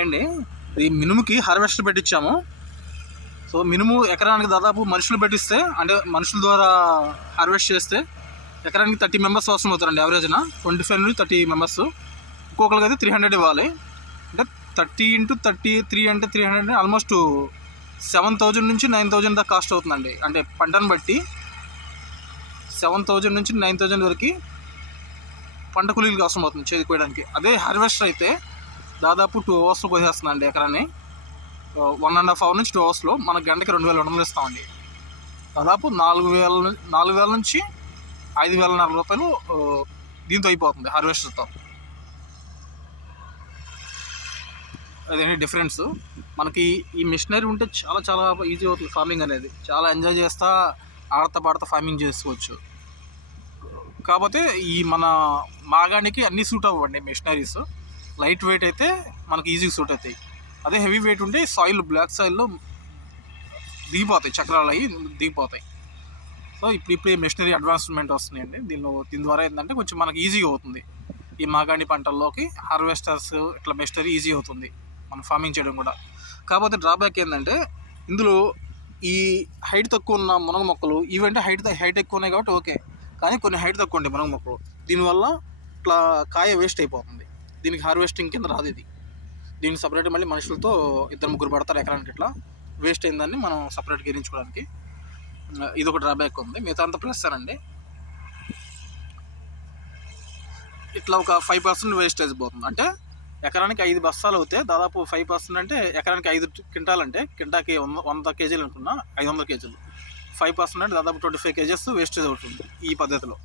అండి ఈ మినుముకి harvester పెట్టించాము. So మినుము ఎకరానికి దాదాపు మనుషులు పెట్టిస్తే, అంటే మనుషుల ద్వారా హార్వెస్ట్ చేస్తే ఎకరానికి 30 మెంబర్స్ అవసరం అవుతారండి. యావరేజ్న 25 నుండి 30 మెంబర్స్. ఒక్కొక్కరికి అయితే 300 ఇవ్వాలి. అంటే 30 × 33 అంటే 300, ఆల్మోస్ట్ 7,000 నుంచి 9,000 దాకా కాస్ట్ అవుతుందండి. అంటే పంటను బట్టి 7,000 నుంచి 9,000 వరకు పంట కూలీలకు అవసరం అవుతుంది చేదుకోవడానికి. అదే హార్వెస్టర్ అయితే దాదాపు 2 అవర్స్లో కోసేస్తుందండి ఎకరాన్ని. 1.5 అవర్ నుంచి 2 అవర్స్లో మనకు గంటకి 2,200 ఇస్తామండి. దాదాపు 4,000 నుంచి 5,400 రూపాయలు దీంతో అయిపోతుంది హార్వెస్టర్తో. అదేంటి డిఫరెన్స్. మనకి ఈ మిషనరీ ఉంటే చాలా చాలా ఈజీ అవుతుంది ఫార్మింగ్ అనేది. చాలా ఎంజాయ్ చేస్తా ఆడతా పాడతా ఫార్మింగ్ చేసుకోవచ్చు. కాకపోతే ఈ మన మాగానికి అన్నీ సూట్ అవ్వండి మిషనరీస్. లైట్ వెయిట్ అయితే మనకి ఈజీగా సూట్ అవుతాయి. అదే హెవీ వెయిట్ ఉంటే సాయిల్, బ్లాక్ సాయిల్లో దిగిపోతాయి, చక్రాలు అవి దిగిపోతాయి. సో ఇప్పుడు మిషనరీ అడ్వాన్స్మెంట్ వస్తున్నాయండి. దీని ద్వారా ఏంటంటే కొంచెం మనకి ఈజీగా అవుతుంది. ఈ మాగాణి పంటల్లోకి హార్వెస్టర్స్ ఇట్లా మిషనరీ ఈజీ అవుతుంది మనం ఫార్మింగ్ చేయడం కూడా. కాకపోతే డ్రాబ్యాక్ ఏంటంటే ఇందులో ఈ హైట్ తక్కువ ఉన్న మునగ మొక్కలు, ఇవంటే హైట్ ఎక్కువ ఉన్నాయి కాబట్టి ఓకే, కానీ కొన్ని హైట్ తక్కువ ఉంటాయి మునగ మొక్కలు. దీనివల్ల ఇట్లా కాయ వేస్ట్ అయిపోతుంది. దీనికి హార్వెస్టింగ్ కింద రాదు ఇది. దీన్ని సపరేట్ మళ్ళీ మనుషులతో 2-3 పడతారు ఎకరానికి. ఇట్లా వేస్ట్ అయిందాన్ని మనం సపరేట్గా ఎరించుకోవడానికి ఇది ఒక డ్రాబ్యాక్ ఉంది. మిగతా అంతా ప్లస్ అండి. ఇట్లా ఒక 5% వేస్టేజ్ పోతుంది. అంటే ఎకరానికి 5 బస్తాలు అవుతే దాదాపు 5% అంటే ఎకరానికి 5 క్వింటాలు, అంటే క్వింటాకి 100 కేజీలు అనుకున్నా, 500 కేజీలు. 5% అంటే దాదాపు 25 కేజెస్ వేస్టేజ్ అవుతుంది ఈ పద్ధతిలో.